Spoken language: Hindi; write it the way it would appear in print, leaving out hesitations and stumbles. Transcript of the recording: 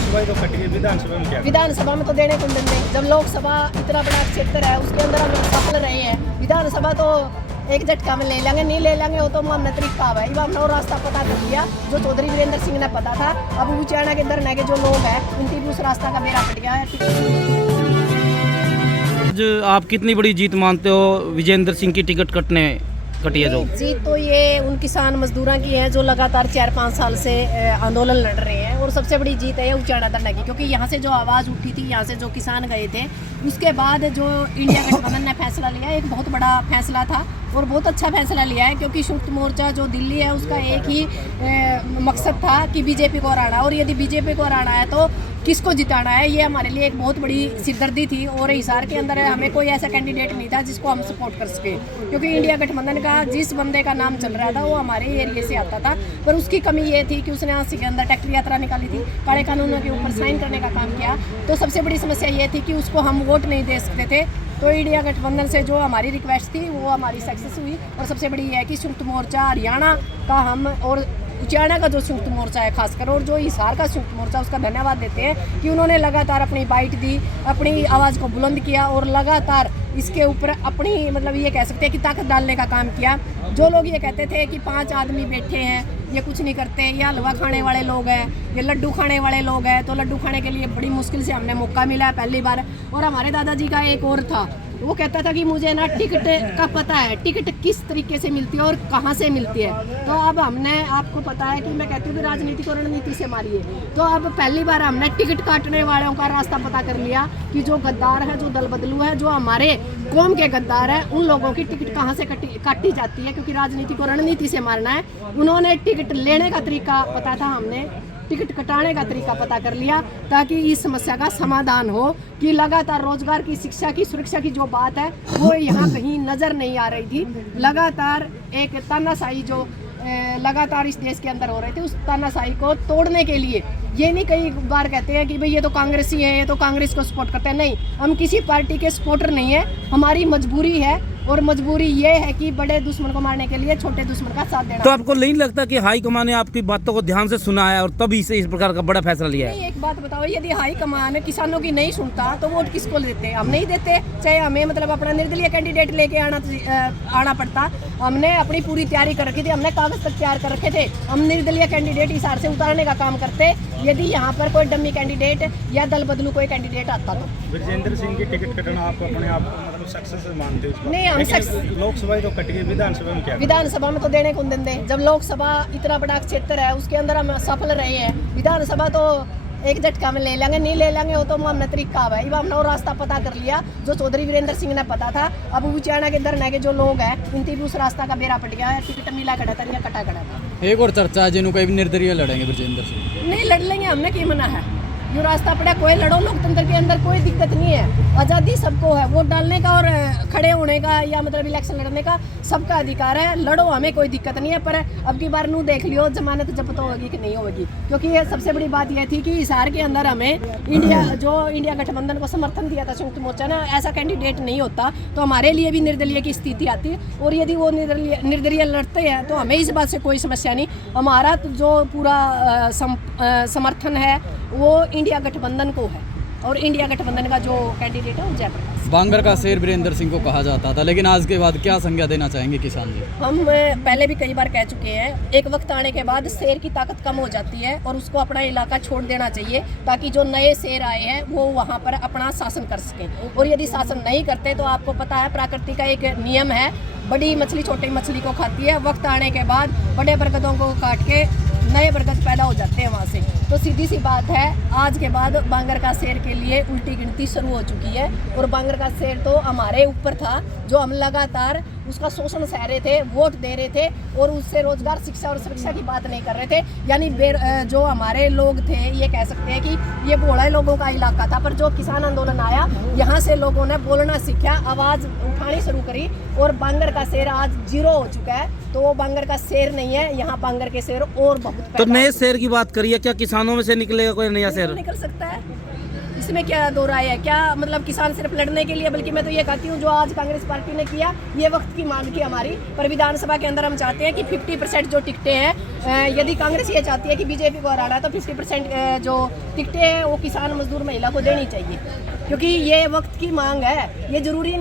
लोकसभा तो कटी है, विधानसभा में क्या? विधानसभा में तो देने को नहीं देंगे। जब लोकसभा इतना बड़ा क्षेत्र है उसके अंदर हम सफल रहे हैं, विधानसभा तो एक झटका में ले लेंगे, नहीं ले लेंगे वो तो हमने तरीका है। अब हमने वो रास्ता पता कर लिया जो चौधरी वीरेंद्र सिंह ने पता था। अब उचाना के दरने के जो लोग हैं उनकी भी उस रास्ता का बेड़ा कट गया है। आप कितनी बड़ी जीत मानते हो विजेंद्र सिंह की टिकट कटी है जो? जीत तो ये उन किसान मजदूरों की है जो लगातार 4-5 साल से आंदोलन लड़ रहे हैं, और सबसे बड़ी जीत है उचाना दरने की, क्योंकि यहाँ से जो आवाज़ उठी थी, यहाँ से जो किसान गए थे, उसके बाद जो इंडिया गठबंधन ने फैसला लिया एक बहुत बड़ा फैसला था और बहुत अच्छा फैसला लिया है। क्योंकि संयुक्त मोर्चा जो दिल्ली है उसका एक ही मकसद था कि बीजेपी को हराना, और यदि बीजेपी को हराना है तो किसको जिताना है, ये हमारे लिए एक बहुत बड़ी सिरदर्दी थी। और हिसार के अंदर हमें कोई ऐसा कैंडिडेट नहीं था जिसको हम सपोर्ट कर सके, क्योंकि इंडिया गठबंधन का जिस बंदे का नाम चल रहा था वो हमारे एरिया से आता था। पर उसकी कमी ये थी कि उसने आंसी के अंदर ट्रैक्टर यात्रा निकाली थी, काले कानूनों के ऊपर साइन करने का काम किया। तो सबसे बड़ी समस्या ये थी कि उसको हम वोट नहीं दे सकते थे। तो इंडिया गठबंधन से जो हमारी रिक्वेस्ट थी वो हमारी सक्सेस हुई। और सबसे बड़ी है कि संयुक्त मोर्चा हरियाणा का हम और उचाना का जो संयुक्त मोर्चा है खासकर, और जो हिसार का संयुक्त मोर्चा, उसका धन्यवाद देते हैं कि उन्होंने लगातार अपनी बाइट दी, अपनी आवाज़ को बुलंद किया और लगातार इसके ऊपर अपनी मतलब ये कह सकते हैं कि ताकत डालने का काम किया। जो लोग ये कहते थे कि 5 आदमी बैठे हैं, ये कुछ नहीं करते, ये हलवा खाने वाले लोग हैं, ये लड्डू खाने वाले लोग हैं, तो लड्डू खाने के लिए बड़ी मुश्किल से हमने मौका मिला है पहली बार। और हमारे दादाजी का एक और था, वो कहता था कि मुझे ना टिकट का पता है, टिकट किस तरीके से मिलती है और कहाँ से मिलती है। तो अब हमने, आपको पता है कि मैं कहती हूँ कि राजनीति को रणनीति से मारिए, तो अब पहली बार हमने टिकट काटने वालों का रास्ता पता कर लिया कि जो गद्दार है, जो दल बदलू है, जो हमारे कौम के गद्दार है, उन लोगों की टिकट कहाँ से काटी जाती है, क्योंकि राजनीति को रणनीति से मारना है। उन्होंने टिकट लेने का तरीका पता था, हमने टिकट कटाने का तरीका पता कर लिया, ताकि इस समस्या का समाधान हो कि लगातार रोजगार की, शिक्षा की, सुरक्षा की जो बात है वो यहाँ कहीं नज़र नहीं आ रही थी। लगातार एक तानाशाही जो लगातार इस देश के अंदर हो रहे थे, उस तानाशाही को तोड़ने के लिए ये नहीं कई बार कहते हैं कि भाई ये तो कांग्रेसी है, ये तो कांग्रेस को सपोर्ट करते हैं। नहीं, हम किसी पार्टी के सपोर्टर नहीं है, हमारी मजबूरी है, और मजबूरी ये है कि बड़े दुश्मन को मारने के लिए छोटे दुश्मन का साथ देना। तो आपको नहीं लगता कि हाई कमान ने आपकी बातों को ध्यान से सुना है और तभी से इस प्रकार का बड़ा फैसला लिया है? नहीं, एक बात बताओ, यदि हाई कमान किसानों की नहीं सुनता तो वोट किसको देते? हम नहीं देते, चाहे हमें मतलब अपना निर्दलीय कैंडिडेट लेके आना पड़ता। हमने अपनी पूरी तैयारी कर रखी थी, हमने कागज तक तैयार कर रखे थे, हम निर्दलीय कैंडिडेट हिसार से उतारने का काम करते यदि यहाँ पर कोई डमी कैंडिडेट या दल बदलू कोई कैंडिडेट आता तो। विजेंद्र सिंह की टिकट कटना आप अपने आप मतलब सक्सेस मानते हो? नहीं, हम लोकसभा तो कटी है, विधानसभा में क्या? विधानसभा में तो देने को नहीं देंगे। जब लोकसभा इतना बड़ा क्षेत्र है उसके अंदर हम सफल रहे हैं, विधानसभा तो एक झटका में ले लेंगे, नहीं ले लेंगे वो तो हमने तरीका है। अब हमने वो रास्ता पता कर लिया जो चौधरी वीरेंद्र सिंह ने पता था। अब उचाना के दरने के जो लोग हैं उनकी भी उस रास्ता का बेड़ा पट गया है। टिकट मिला खड़ा था या कटा खड़ा था। एक और चर्चा है जिन्होंने कहीं निर्दलीय लड़ेंगे विजेंद्र सिंह? नहीं लड़ लेंगे, हमने क्या मना है, जो रास्ता पड़ा कोई लड़ो, लोकतंत्र के अंदर कोई दिक्कत नहीं है, आज़ादी सबको है, वोट डालने का और खड़े होने का या मतलब इलेक्शन लड़ने का सबका अधिकार है, लड़ो, हमें कोई दिक्कत नहीं है। पर अब की बार नू देख लियो जमानत जब्त होगी कि नहीं होगी, क्योंकि ये सबसे बड़ी बात यह थी कि हिसार के अंदर हमें इंडिया गठबंधन को समर्थन दिया था संयुक्त मोर्चा ने, ऐसा कैंडिडेट नहीं होता तो हमारे लिए भी निर्दलीय की स्थिति आती। और यदि वो निर्दलीय लड़ते हैं तो हमें इस बात से कोई समस्या नहीं। हमारा तो जो पूरा समर्थन है वो इंडिया गठबंधन को है, और इंडिया गठबंधन का जो कैंडिडेट है वो जयप्रकाश। बांगर का शेर वीरेंद्र सिंह को कहा जाता था, लेकिन आज के बाद क्या संज्ञा देना चाहेंगे किसान जी? हम पहले भी कई बार कह चुके हैं, एक वक्त आने के बाद शेर की ताकत कम हो जाती है और उसको अपना इलाका छोड़ देना चाहिए, ताकि जो नए शेर आए हैं वो वहाँ पर अपना शासन कर सकें। और यदि शासन नहीं करते तो आपको पता है प्रकृति का एक नियम है, बड़ी मछली छोटी मछली को खाती है। वक्त आने के बाद बड़े बरगदों को काट के नए बरगद पैदा हो जाते हैं वहाँ से। तो सीधी सी बात है, आज के बाद बांगर का शेर के लिए उल्टी गिनती शुरू हो चुकी है। और बांगर का शेर तो हमारे ऊपर था, जो हम लगातार उसका शोषण सह रहे थे, वोट दे रहे थे और उससे रोजगार, शिक्षा और सुरक्षा की बात नहीं कर रहे थे। यानी जो हमारे लोग थे, ये कह सकते हैं कि ये भोले लोगों का इलाका था। पर जो किसान आंदोलन आया, यहाँ से लोगों ने बोलना सीखा, आवाज़ उठानी शुरू करी, और बांगर का शेर आज 0 हो चुका है। तो वो बांगर का शेर नहीं है, यहाँ बांगर के शेर और बहुत। तो नए शेर की बात करिए, क्या किसानों में से निकलेगा कोई नया शेर? निकल सकता है, इसमें क्या दो राय है? क्या मतलब किसान सिर्फ लड़ने के लिए, बल्कि मैं तो ये कहती हूँ जो आज कांग्रेस पार्टी ने किया ये वक्त की मांग थी हमारी। पर विधानसभा के अंदर हम चाहते हैं कि 50% जो टिकटें हैं, यदि कांग्रेस ये चाहती है कि बीजेपी को हराना है तो 50% जो टिकटें हैं वो किसान मजदूर महिला को देनी चाहिए, क्योंकि ये वक्त की मांग है। ये जरूरी